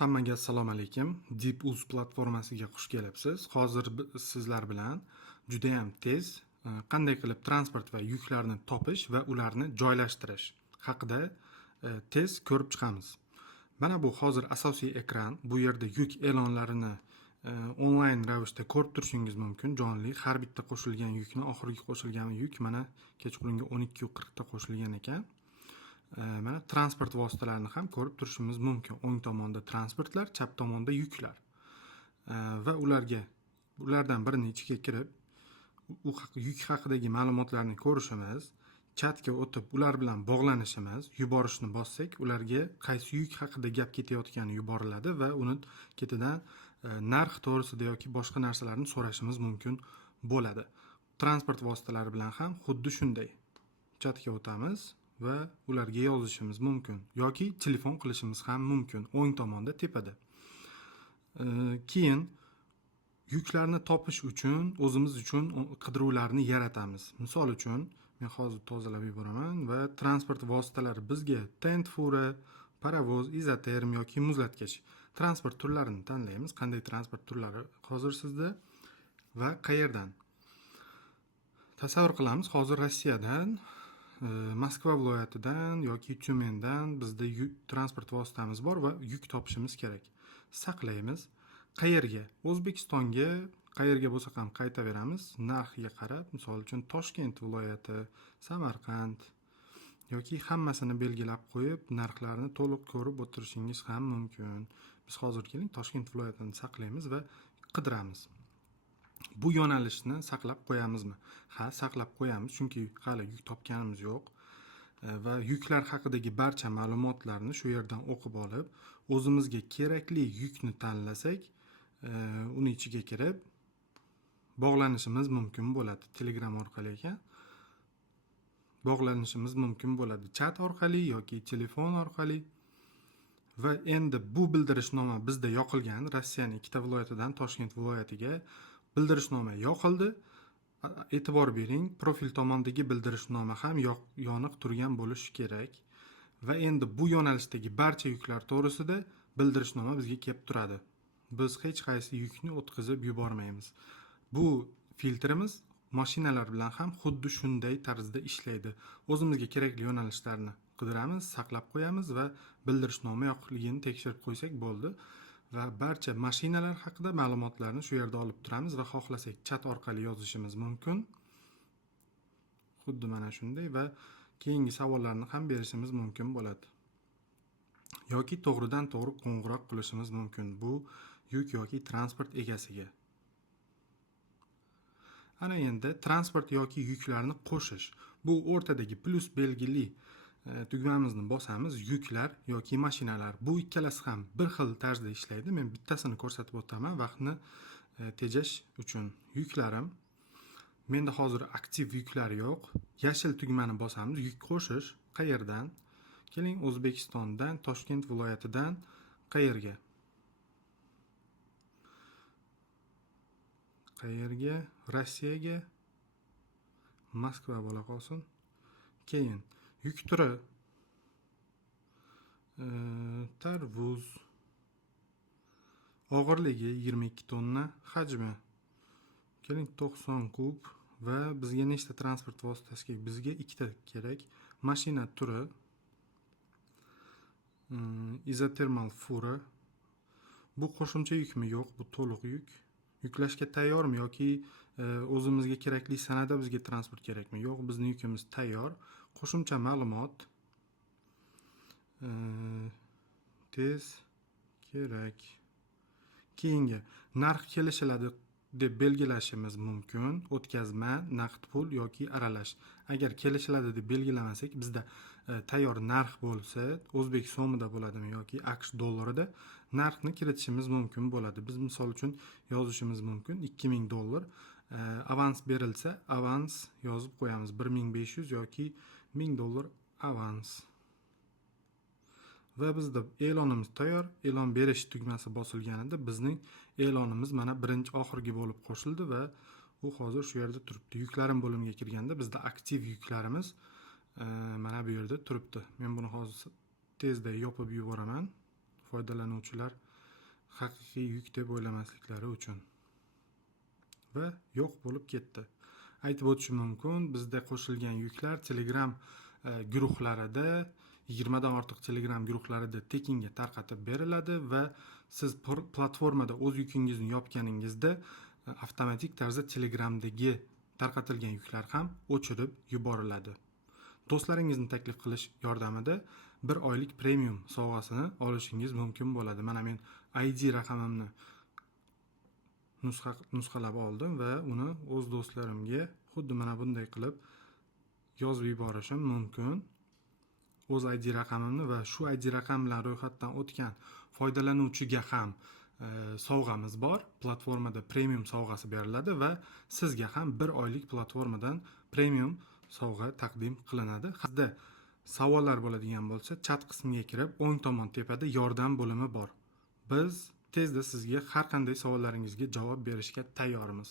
Hammaga assalomu alaykum. DeepUz platformasiga xush kelibsiz. Hozir sizlar bilan juda ham tez qanday qilib transport va yuklarni topish va ularni joylashtirish haqida tez ko'rib chiqamiz. Mana bu hozir asosiy ekran. Bu yerda yuk e'lonlarini onlayn ravishda ko'rib turishingiz mumkin. Jonli har bitta qo'shilgan yukni, oxirgi qo'shilgan yuk mana kechqurungi 12:40 da qo'shilgan ekan. Mana transport vositalarini ham ko'rib turishimiz mumkin. O'ng tomonda transportlar, chap tomonda yuklar. Va ulardan birini ichiga kirib, yuk haqidagi ma'lumotlarni ko'rishimiz, chatga o'tib, ular bilan bog'lanishimiz, yuborishni bossak, ularga qaysi yuk haqida gap ketayotgani yuboriladi va uni ketidan narx to'g'risida yoki boshqa narsalarni so'rashimiz mumkin bo'ladi. Transport vositalari bilan ham xuddi shunday. Chatga o'tamiz va ularga yozishimiz mumkin yoki telefon qilishimiz ham mumkin o'ng tomonda tepada. Keyin yuklarni topish uchun o'zimiz uchun qidiruvlarni yaratamiz. Misol uchun men hozir tozalab yuboraman va transport vositalari bizga tent fura, paravoz, izoterm yoki muzlatgich transport turlarini tanlaymiz. Qanday transport turlari hozir sizda va qayerdan? Tasavvur qilamiz, hozir Rossiyadan Moskva viloyatidan yoki Tyumendan bizda transport vositamiz bor va yuk topishimiz kerak. Saqlaymiz. Qayerga? O'zbekistonga, qayerga bo'lsa ham qaytaveramiz. Narxiga qarab, misol uchun Toshkent viloyati, Samarqand yoki hammasini belgilab qo'yib, narxlarni to'liq ko'rib o'tirishingiz ham mumkin. Biz hozir keling Toshkent viloyatini saqlaymiz va qidiramiz. Bu yo'nalishni saqlab qo'yamizmi? Ha, saqlab qo'yamiz, chunki hali yuk topganimiz yo'q. Va yuklar haqidagi barcha ma'lumotlarni shu yerdan o'qib olib, o'zimizga kerakli yukni tanlasak, uni ichiga kirib bog'lanishimiz mumkin bo'ladi. Telegram orqali ekan. Bog'lanishimiz mumkin bo'ladi. Chat orqali yoki telefon orqali. Va endi bu bildirishnoma bizda yoqilgan. Rossiyaning ikkita viloyatidan Toshkent viloyatiga bildirishnoma yoqildi. E'tibor bering, profil tomondagi bildirishnoma ham yoniq turgan bo'lishi kerak. Va endi bu yo'nalishdagi barcha yuklar to'g'risida bildirishnoma bizga kelib turadi. Biz hech qaysi yukni o'tkazib yubormaymiz. Bu filtrimiz mashinalar bilan ham xuddi shunday tarzda ishlaydi. O'zimizga kerakli yo'nalishlarni qidiramiz, saqlab qo'yamiz va bildirishnoma yo'qligini tekshirib qo'ysak bo'ldi. Va barcha mashinalar haqida ma'lumotlarni shu yerda olib turamiz va xohlasak chat orqali yozishimiz mumkin. Xuddi mana shunday va keyingi savollarni ham berishimiz mumkin bo'ladi. Yoki to'g'ridan to'g'ri qo'ng'iroq qilishimiz mumkin bu yuk yoki transport egasiga. Ana endi transport yoki yuklarni qo'shish. Bu o'rtadagi plus belgili tugmamizni bosamiz. Yuklar yoki mashinalar. Bu ikkalasi ham bir xil tarzda ishlaydi. Men bittasini ko'rsatib o'taman vaqtni tejash uchun. Yuklarim. Menda hozir aktiv yuklar yo'q. Yashil tugmani bosamiz. Yuk qo'shish qayerdan? Keling, O'zbekistondan, Toshkent viloyatidan qayerga? Qayerga? Rossiyaga. Moskva bo'la qolsin. Keyin yuk turi tarvuz, og'irligi 22 tonna, hajmi keling 90 kub va bizga nechta transport vositasi kerak? Bizga ikkita kerak. Mashina turi izotermal fura. Bu qo'shimcha yukmi? Yo'q, bu to'liq yuk. Yuklashga tayyormi yoki o'zimizga kerakli sanada bizga transport kerakmi? Yo'q, bizning yukimiz tayyor. Qo'shimcha ma'lumot tez kerak. Keyingi narx kelishiladi deb belgilashimiz mumkin. O'tkazma, naqd pul yoki aralash. Agar kelishiladi deb belgilamasak, bizda tayyor narx bo'lsa, o'zbek so'mida bo'ladimi yoki AQSh dollarida narxni kiritishimiz mumkin bo'ladi. Biz misol uchun yozishimiz mumkin $2000. Avans berilsa, avans yozib qo'yamiz. 1500 yoki $1000 avans. Va bizda e'lonimiz tayyor. E'lon berish tugmasi bosilganida bizning e'lonimiz mana birinchi oxirgi bo'lib qo'shildi va u hozir shu yerda turibdi. Yuklarim bo'limiga kirganda bizda aktiv yuklarimiz mana bu yerda turibdi. Men buni hozir tezda yopib yuboraman. Foydalanuvchilar haqiqiy yuk deb o'ylamasliklari uchun. Va yo'q bo'lib ketdi. Aytib o'tishim mumkin, bizda qo'shilgan yuklar Telegram guruhlarida 20 dan ortiq Telegram guruhlarida tekinga tarqatib beriladi va siz platformada o'z yukingizni yopganingizda avtomatik tarzda Telegramdagi tarqatilgan yuklar ham o'chirib yuboriladi. Do'stlaringizni taklif qilish yordamida 1 oylik premium sovg'asini olishingiz mumkin bo'ladi. Mana men ID raqamimni nusxalab oldim va uni o'z do'stlarimga xuddi mana bunday qilib yozib yuborishim mumkin. O'z ID raqamimni va shu ID raqam bilan ro'yxatdan o'tgan foydalanuvchiga ham sovg'amiz bor. Platformada premium sovg'asi beriladi va sizga ham 1 oylik platformadan premium sovg'a taqdim qilinadi. Sizda savollar bo'ladigan bo'lsa, chat qismiga kirib, o'ng tomon tepada yordam bo'limi bor. Biz tezda sizga har qanday savollaringizga javob berishga tayyormiz.